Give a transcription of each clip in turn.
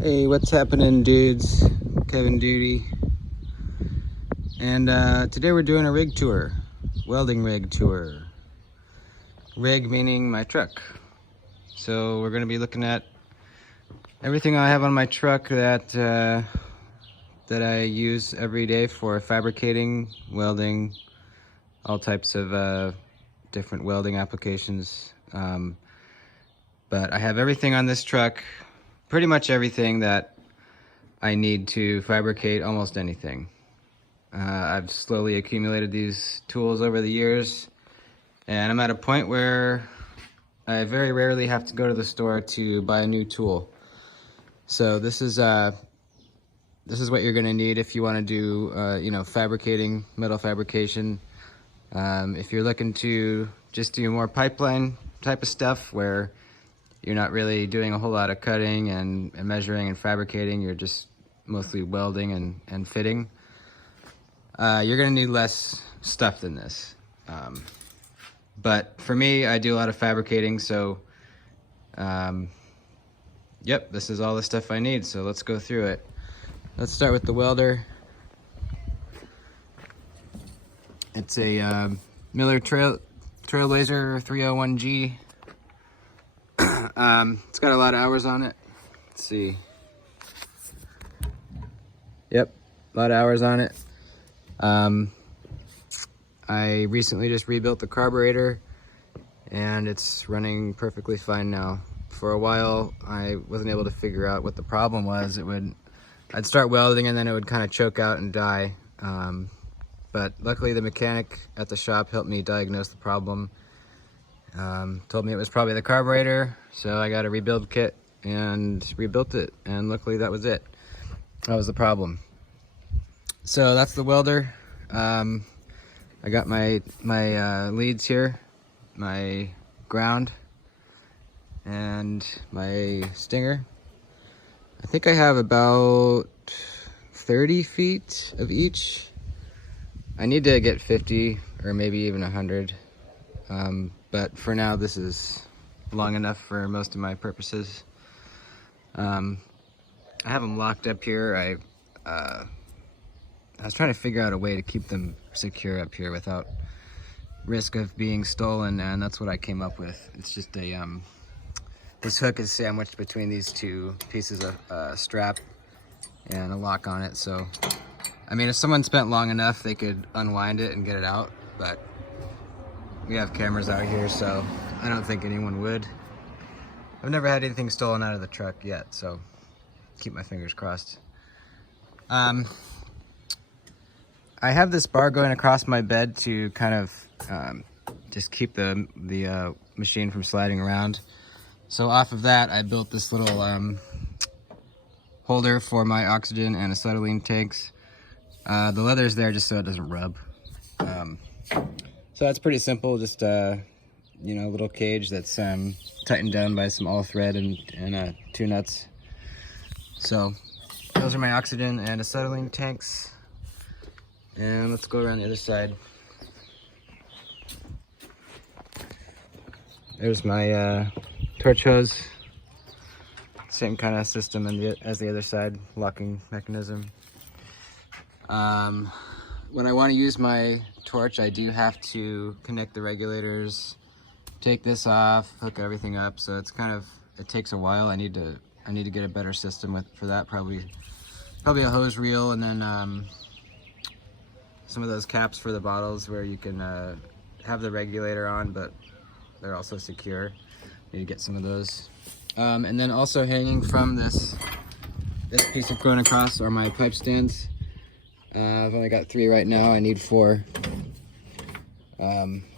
Hey, what's happening, dudes? Kevin Duty. And today we're doing a rig tour. Welding rig tour. Rig meaning my truck. So we're going to be looking at everything I have on my truck that I use every day for fabricating, welding, all types of different welding applications. But I have everything on this truck, pretty much everything that I need to fabricate almost anything. I've slowly accumulated these tools over the years, and I'm at a point where I very rarely have to go to the store to buy a new tool. So this is what you're gonna need if you want to do fabricating, metal fabrication. If you're looking to just do more pipeline type of stuff where you're not really doing a whole lot of cutting and measuring and fabricating, you're just mostly welding and fitting, you're gonna need less stuff than this. But for me, I do a lot of fabricating, so yep, this is all the stuff I need, so let's go through it. Let's start with the welder. It's a Miller Trailblazer 301G. It's got a lot of hours on it. Let's see. Yep, a lot of hours on it. I recently just rebuilt the carburetor and it's running perfectly fine now. For a while, I wasn't able to figure out what the problem was. I'd start welding and then it would kind of choke out and die. But luckily the mechanic at the shop helped me diagnose the problem. Told me it was probably the carburetor, so I got a rebuild kit and rebuilt it, and luckily that was it. That was the problem. So that's the welder. I got my leads here, my ground, and my stinger. I think I have about 30 feet of each. I need to get 50 or maybe even 100. But for now, this is long enough for most of my purposes. I have them locked up here. I was trying to figure out a way to keep them secure up here without risk of being stolen, and that's what I came up with. It's just a this hook is sandwiched between these two pieces of strap and a lock on it. So, I mean, if someone spent long enough, they could unwind it and get it out, but we have cameras out here, so I don't think anyone would. I've never had anything stolen out of the truck yet, so keep my fingers crossed. I have this bar going across my bed to kind of just keep the machine from sliding around. So off of that, I built this little holder for my oxygen and acetylene tanks. The leather's there just so it doesn't rub. So that's pretty simple, just a little cage that's tightened down by some all thread and 2 nuts. So those are my oxygen and acetylene tanks. And let's go around the other side. There's my torch hose. Same kind of system as the other side, locking mechanism. When I want to use my torch, I do have to connect the regulators, take this off, hook everything up. So it's it takes a while. I need to get a better system for that. Probably a hose reel, and then some of those caps for the bottles where you can have the regulator on, but they're also secure. Need to get some of those. And then also hanging from this piece of going across are my pipe stands. I've only got 3 right now. I need 4.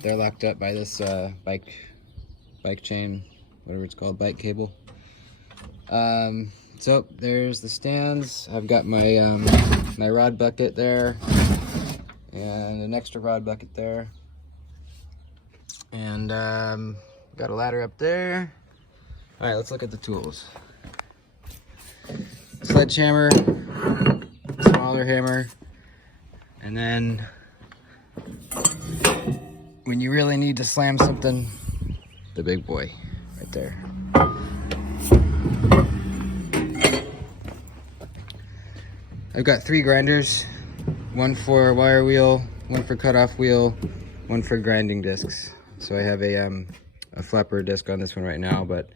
They're locked up by this bike chain, whatever it's called, bike cable. So there's the stands. I've got my my rod bucket there, and an extra rod bucket there, and got a ladder up there. All right, let's look at the tools. Sledgehammer, smaller hammer, and then when you really need to slam something, the big boy right there. I've got 3 grinders, one for wire wheel, one for cutoff wheel, one for grinding discs. So I have a flapper disc on this one right now, but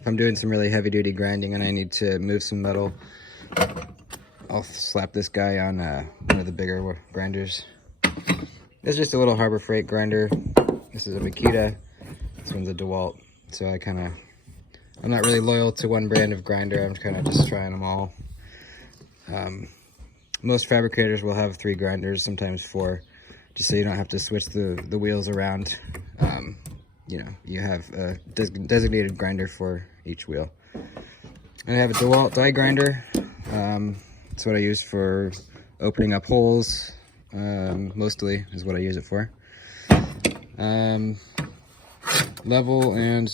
if I'm doing some really heavy duty grinding and I need to move some metal, I'll slap this guy on one of the bigger grinders. It's just a little Harbor Freight grinder. This is a Makita. This one's a DeWalt. So I'm not really loyal to one brand of grinder. I'm kind of just trying them all. Most fabricators will have 3 grinders, sometimes 4, just so you don't have to switch the wheels around. You know, you have a designated grinder for each wheel. And I have a DeWalt die grinder. That's what I use for opening up holes. Mostly is what I use it for. Level and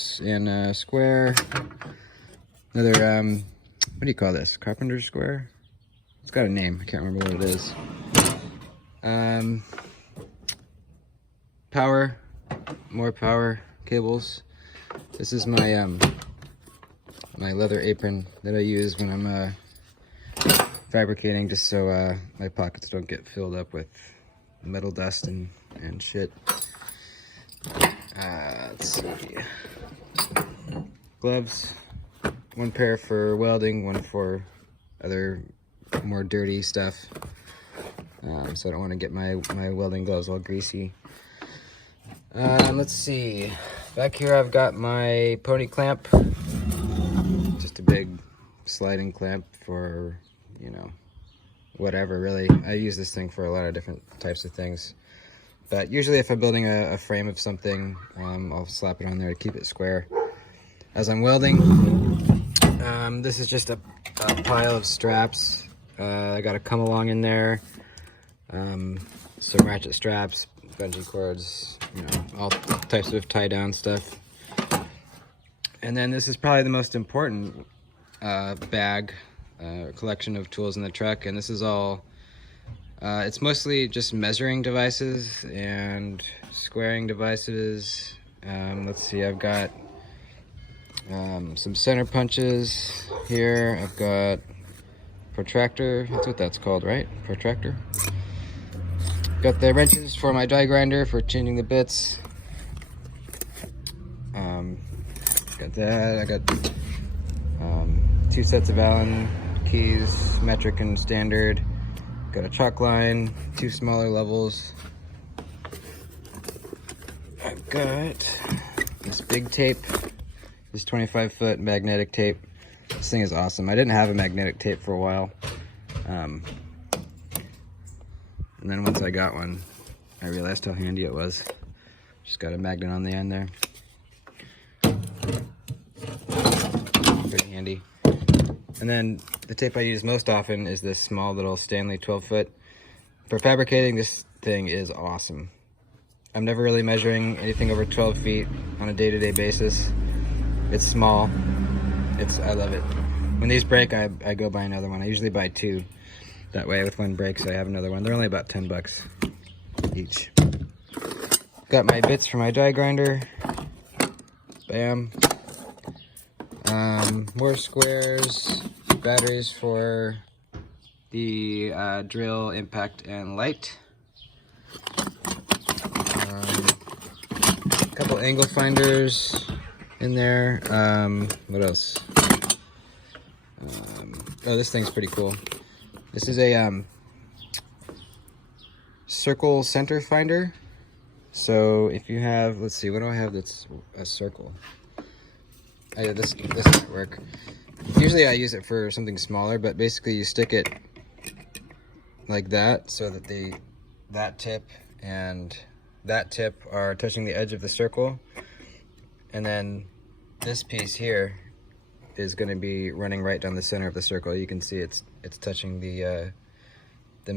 square. Another, what do you call this? Carpenter square? It's got a name. I can't remember what it is. Power. More power cables. This is my my leather apron that I use when I'm fabricating, just so my pockets don't get filled up with metal dust and shit. Let's see. Gloves. One pair for welding, one for other more dirty stuff. So I don't want to get my welding gloves all greasy. Let's see. Back here I've got my pony clamp. Just a big sliding clamp for, you know, whatever really. I use this thing for a lot of different types of things. But usually if I'm building a frame of something, I'll slap it on there to keep it square. As I'm welding, this is just a pile of straps. I got a come along in there, some ratchet straps, bungee cords, you know, all types of tie down stuff. And then this is probably the most important bag, collection of tools in the truck, and this is all, it's mostly just measuring devices and squaring devices. Let's see, I've got some center punches here. I've got protractor, that's what that's called, right? Protractor. Got the wrenches for my die grinder for changing the bits. Got that. I got 2 sets of Allen keys, metric and standard. Got a chalk line, 2 smaller levels. I've got this big tape, this 25-foot magnetic tape. This thing is awesome. I didn't have a magnetic tape for a while. And then once I got one, I realized how handy it was. Just got a magnet on the end there. Pretty handy. And then the tape I use most often is this small little Stanley 12-foot. For fabricating, this thing is awesome. I'm never really measuring anything over 12 feet on a day-to-day basis. It's small. I love it. When these break, I go buy another one. I usually buy 2. That way, if one breaks, I have another one. They're only about 10 bucks each. Got my bits for my die grinder. Bam. More squares. Batteries for the drill, impact, and light. A couple angle finders in there. What else? Oh, this thing's pretty cool. This is a circle center finder. So if you have, let's see, what do I have that's a circle? Oh, yeah, this might work. Usually I use it for something smaller, but basically you stick it like that so that that tip and that tip are touching the edge of the circle, and then this piece here is going to be running right down the center of the circle. You can see it's touching the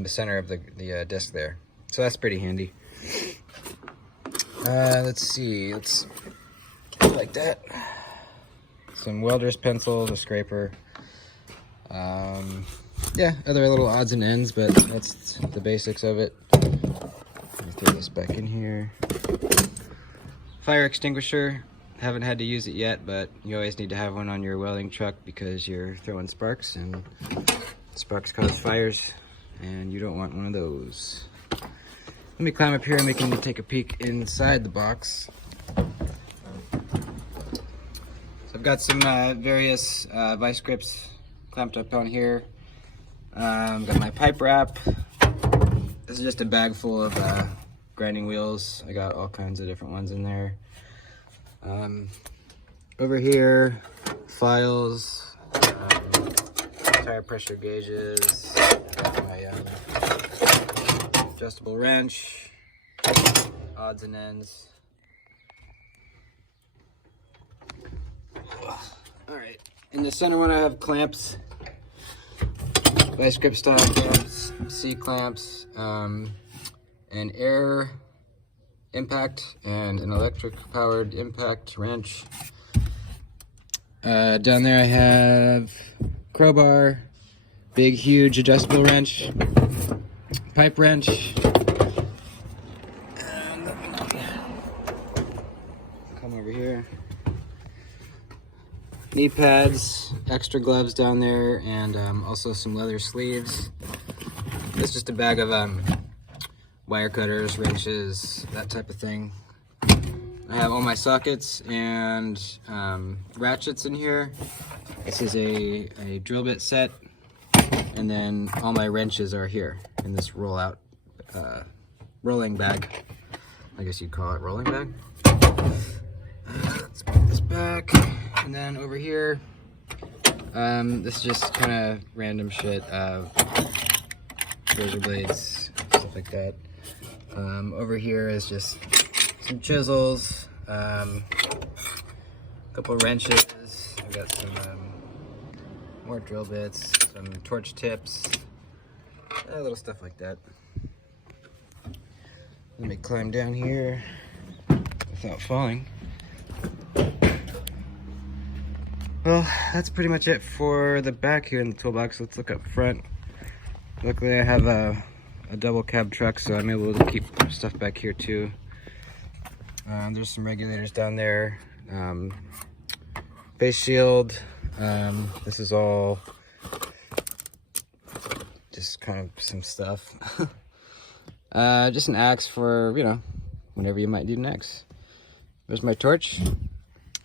center of the disc there. So that's pretty handy. Let's see, let's like that. Some welder's pencils, a scraper. Yeah, other little odds and ends, but that's the basics of it. Let me throw this back in here. Fire extinguisher. Haven't had to use it yet, but you always need to have one on your welding truck because you're throwing sparks and Sparks cause fires, and you don't want one of those. Let me climb up here and we can take a peek inside the box. So I've got some various vice grips clamped up on here. Got my pipe wrap. This is just a bag full of grinding wheels. I got all kinds of different ones in there. Over here, files, tire pressure gauges, my adjustable wrench, odds and ends. All right, in the center one I have clamps, vice grip style clamps, C clamps, an air impact and an electric powered impact wrench. Down there I have crowbar, big huge adjustable wrench, pipe wrench, and come over here, knee pads, extra gloves down there, and also some leather sleeves. It's just a bag of wire cutters, wrenches, that type of thing. I have all my sockets and ratchets in here. This is a drill bit set, and then all my wrenches are here in this rolling bag. I guess you'd call it rolling bag. Let's put this back, and then over here, this is just kind of random shit, razor blades, stuff like that. Over here is just some chisels, a couple wrenches. I've got some more drill bits, some torch tips, little stuff like that. Let me climb down here without falling. Well, that's pretty much it for the back here in the toolbox. Let's look up front. Luckily I have a double cab truck, so I'm able to keep stuff back here too. There's some regulators down there, face shield. This is all just kind of some stuff. Just an axe for, you know, whenever you might need an axe. There's my torch.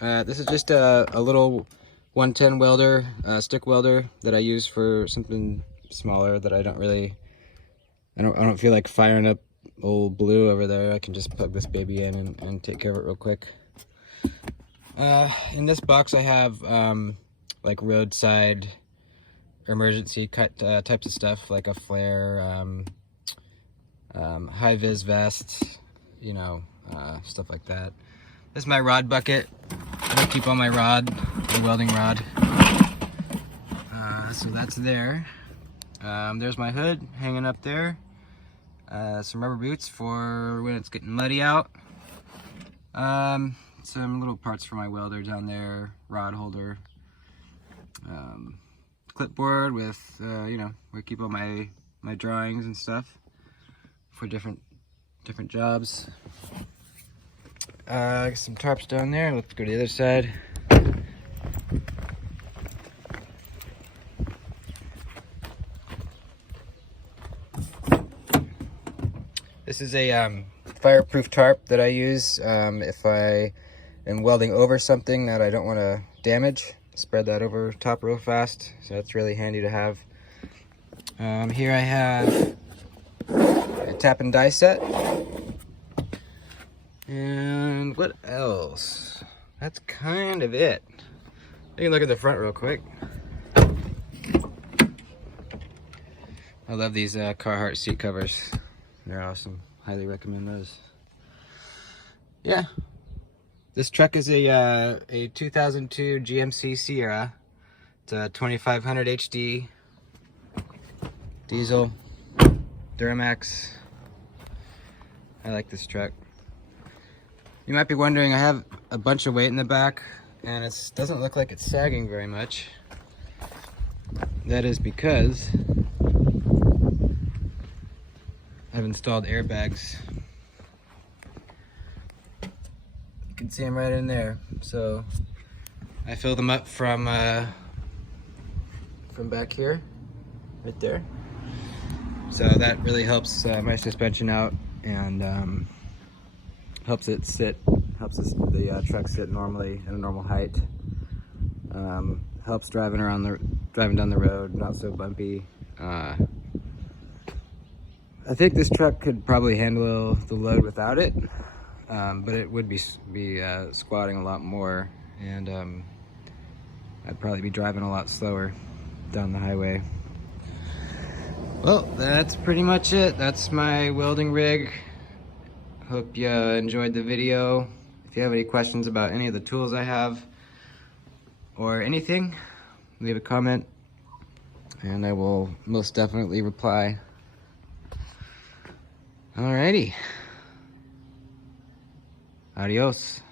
This is just a little 110 welder, stick welder that I use for something smaller that I don't feel like firing up old blue over there. I can just plug this baby in and take care of it real quick. In this box I have like roadside emergency types of stuff, like a flare, high vis vest, you know, stuff like that. This is my rod bucket. I keep all my rod, the welding rod. So that's there. There's my hood hanging up there. Some rubber boots for when it's getting muddy out. Some little parts for my welder down there, rod holder. Clipboard with, you know, where I keep all my drawings and stuff for different jobs. Some tarps down there. Let's go to the other side. This is a fireproof tarp that I use if I am welding over something that I don't want to damage. Spread that over top real fast, so that's really handy to have. Here I have a tap and die set. And what else? That's kind of it. You can look at the front real quick. I love these Carhartt seat covers. They're awesome. Highly recommend those. Yeah. This truck is a 2002 GMC Sierra. It's a 2500 HD diesel Duramax. I like this truck. You might be wondering, I have a bunch of weight in the back and it doesn't look like it's sagging very much. That is because I've installed airbags. You can see them right in there. So I fill them up from back here, right there. So that really helps my suspension out, and helps it sit, helps the truck sit normally at a normal height. Helps driving down the road, not so bumpy. I think this truck could probably handle the load without it, but it would be squatting a lot more, and I'd probably be driving a lot slower down the highway. Well, that's pretty much it. That's my welding rig. Hope you enjoyed the video. If you have any questions about any of the tools I have or anything, leave a comment and I will most definitely reply. Alrighty. Adios.